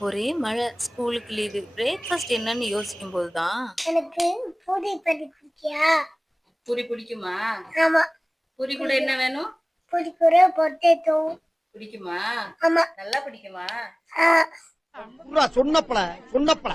ஒரே மழை, ஸ்கூலுக்கு லீவு. பிரேக்ஃபாஸ்ட் என்னன்னு யோசிக்கும்போது தான் எனக்கு பூரி பிடிக்கியா? பூரி பிடிக்குமா? ஆமா. பூரி கூட என்ன வேணும்? பூரி கூட பொட்டேட்டோ பிடிக்குமா? ஆமா. நல்லா பிடிக்குமா? ஆ. சொன்னப்பல